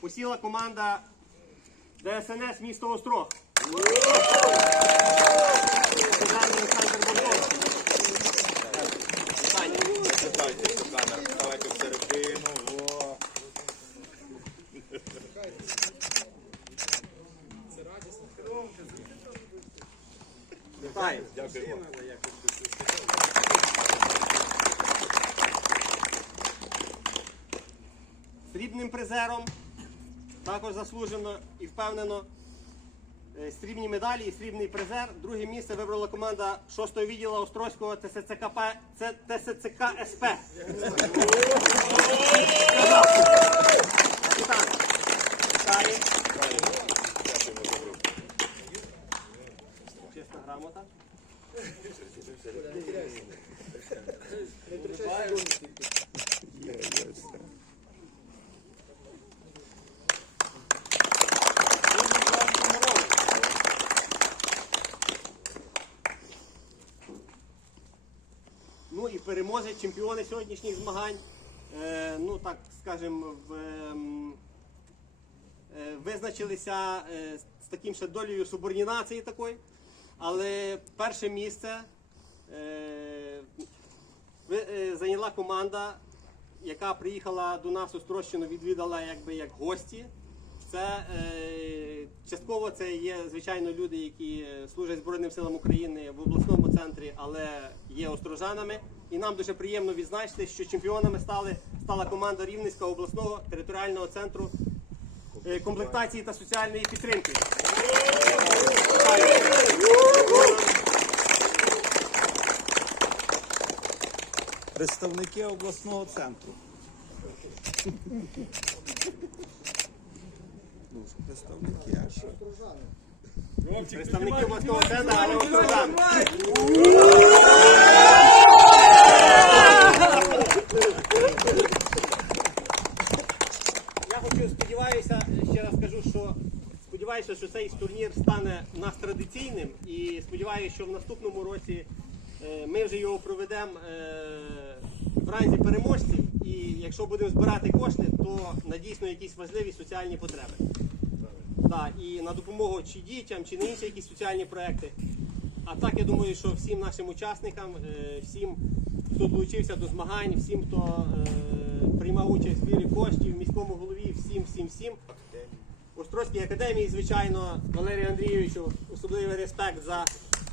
посіла команда ДСНС місто Острог. Вітаю. Дякую. Срібним призером, також заслужено і впевнено. е, Срібні медалі і срібний призер. Друге місце вибрала команда 6-го відділу Острозького ТСЦКП, ТСЦК СП. Чесна грамота. Ну і переможець, чемпіони сьогоднішніх змагань. Е, ну так скажемо, в, ем, е, визначилися е, з таким ще долею субординації такої. Але перше місце е, е, зайняла команда, яка приїхала до нас у Строщину, відвідала якби як гості. Це е, частково це є звичайно люди, які е, служать Збройним силам України в обласному центрі, але є острожанами. І нам дуже приємно відзначити, що чемпіонами стали стала команда Рівненського обласного територіального центру е, комплектації та соціальної підтримки. Представники обласного центру. Представники, а що? Представники обласного центру, але острожани. Я хочу сподіваюся, ще раз кажу, що сподіваюся, що цей турнір стане у нас традиційним і сподіваюся, що в наступному році е, ми вже його проведемо е, в разі переможців. І якщо будемо збирати кошти, то на дійсно якісь важливі соціальні потреби. Да, і на допомогу чи дітям, чи на інші якісь соціальні проекти. А так я думаю, що всім нашим учасникам, е, всім, хто долучився до змагань, всім, хто е, приймав участь в збірі коштів, міському голові, всім, всім, всім. Острозькій академії, звичайно, Валерію Андрійовичу, особливий респект за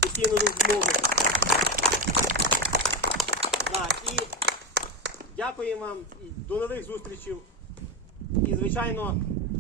постійну допомогу. Да, і дякуємо вам, до нових зустрічей. І, звичайно,